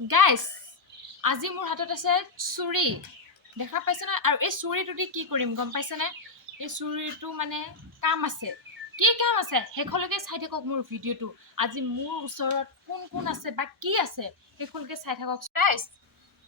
guys আজি মোৰ হাতত আছে চুৰি দেখা পাইছ না আৰু এই চুৰিটো দি কি কৰিম গম পাইছ না এই চুৰিটো মানে কাম আছে কি কাম আছে হেখলকে চাই থাকক মোৰ ভিডিওটো আজি মোৰ ওচৰত কোন কোন আছে বা কি আছে হেখলকে চাই থাকক গাইস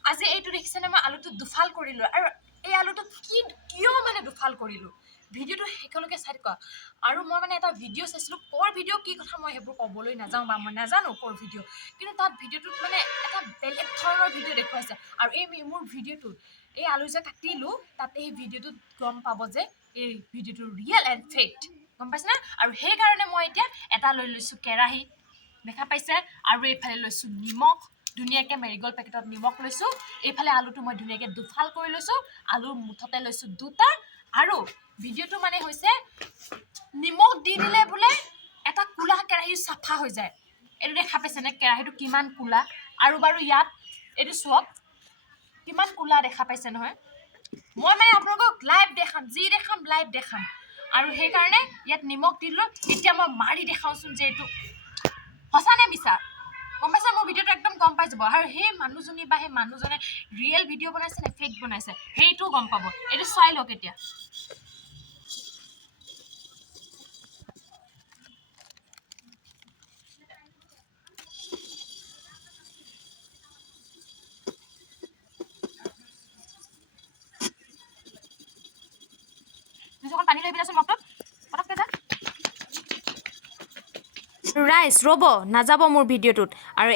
আজি এইটো দেখিছেনে মই আলুটো দুফাল কৰিলো আৰু এই আলুটো কি কিয় মানে দুফাল কৰিলো ভিডিওটো হেখলকে চাই থাকক আৰু মই মানে এটা ভিডিও চাইছিলো কোৰ ভিডিও কি কথা মই হেবোৰ কবলৈ নাযাওঁ বা মই নাজানো কোৰ ভিডিও কিন্তু তাত ভিডিওটোত মানে এটা বেলেগ ধৰণৰ ভিডিও দেখুৱাইছে আৰু এই মোৰ ভিডিওটো এই আলু যে কাটিলো তাতে এই ভিডিওটোত গম পাব যে এই ভিডিওটো ৰিয়েল এণ্ড ফেক গম পাইছে না আৰু সেই কাৰণে মই এতিয়া এটা লৈ লৈছো কেৰাহী দেখা পাইছে আৰু এইফালে লৈছো নিমখ ধুনীয়াকৈ মেৰিগোল্ড পেকেটত নিমখ লৈছো এইফালে আলুটো মই ধুনীয়াকৈ দুফাল কৰি লৈছো আলুৰ মুঠতে লৈছো দুটা আৰু ভিডিওটো মানে হৈছে নিমখ দি দিলে বোলে এটা কুলা কেৰাহী চাফা হৈ যায় এইটো দেখা পাইছেনে কেৰাহীটো কিমান কুলা আৰু বাৰু ইয়াত এইটো চোৱক কিমান কুলা দেখা পাইছে নহয় মই মানে আপোনালোকক লাইভ দেখাম যি দেখাম লাইভ দেখাম আৰু সেই কাৰণে ইয়াত নিমখ দিলো এতিয়া মই মাৰি দেখাওচোন যে এইটো সঁচা নে মিছা গম পাইছে মোৰ ভিডিওটো একদম গম পাই যাব আৰু সেই মানুহজনী বা সেই মানুহজনে ৰিয়েল ভিডিও বনাইছে নে ফেক বনাইছে সেইটো গম পাব এইটো চাই লওক এতিয়া যখন পানী লৈ বিলাচোন মগটোত পটককৈ যা ৰাইচ ৰ'ব নাযাব মোৰ ভিডিঅ'টোত আৰু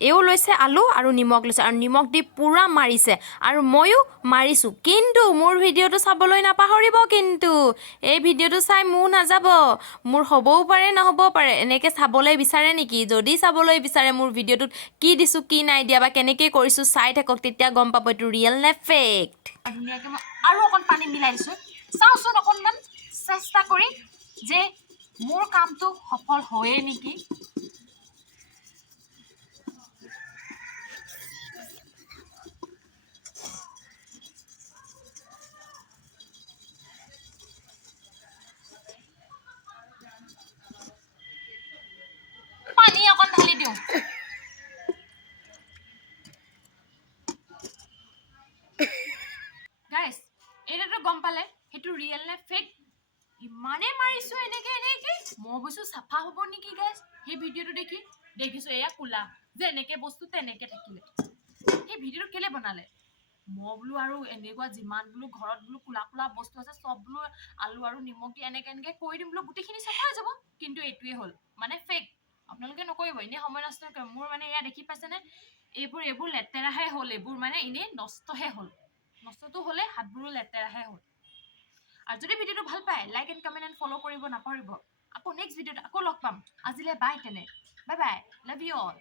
এইও লৈছে আলু আৰু নিমখ লৈছে আৰু নিমখ দি পূৰা মাৰিছে আৰু ময়ো মাৰিছোঁ কিন্তু মোৰ ভিডিঅ'টো চাবলৈ নাপাহৰিব কিন্তু এই ভিডিঅ'টো চাই মোৰ নাযাব মোৰ হ'বও পাৰে নহ'বও পাৰে এনেকৈ চাবলৈ বিচাৰে নেকি যদি চাবলৈ বিচাৰে মোৰ ভিডিঅ'টোত কি দিছোঁ কি নাই দিয়া বা কেনেকৈ কৰিছোঁ চাই থাকক তেতিয়া গম পাব এইটো ৰিয়েল নে ফেক ধুনীয়াকৈ মই আৰু অকণ পানী মিলাই দিছোঁ চাওঁচোন অকণমান চেষ্টা কৰি যে মোৰ কামটো সফল হয়ে নেকি পানী অকণ ঢালি দিওঁ গাইছ এইটোতো গম পালে সেইটো ৰিয়েল নে ফেক ইমানেই মাৰিছো এনেকে মই ভাবিছো চাফা হ'ব নেকি গাইছ সেই ভিডিঅ'টো দেখিছো এয়া কোলা যে এনেকে বস্তু তেনেকে থাকিলে সেই ভিডিঅ'টো কেলে বনালে মই বোলো আৰু এনেকুৱা যিমান বোলো ঘৰত বোলো কোলা কোলা বস্তু আছে চব বোলো আলু আৰু নিমখ দি এনেকে কৰি দিম বোলো গোটেইখিনি চাফা হৈ যাব কিন্তু এইটোৱে হ'ল মানে ফেক আপোনালোকে নকৰিব এনেই সময় নষ্ট নকৰিব মোৰ মানে এয়া দেখি পাইছেনে এইবোৰ লেতেৰাহে হ'ল এইবোৰ মানে এনেই নষ্টহে হ'ল নষ্টটো হ'লে হাতবোৰো লেতেৰাহে হ'ল আৰু যদি ভিডিঅ'টো ভাল পায় like and comment and follow' কৰিব নাপাহৰিব আকৌ নেক্সট ভিডিঅ'ত আকৌ লগ পাম আজিলৈ বাই তেনে bye bye love you all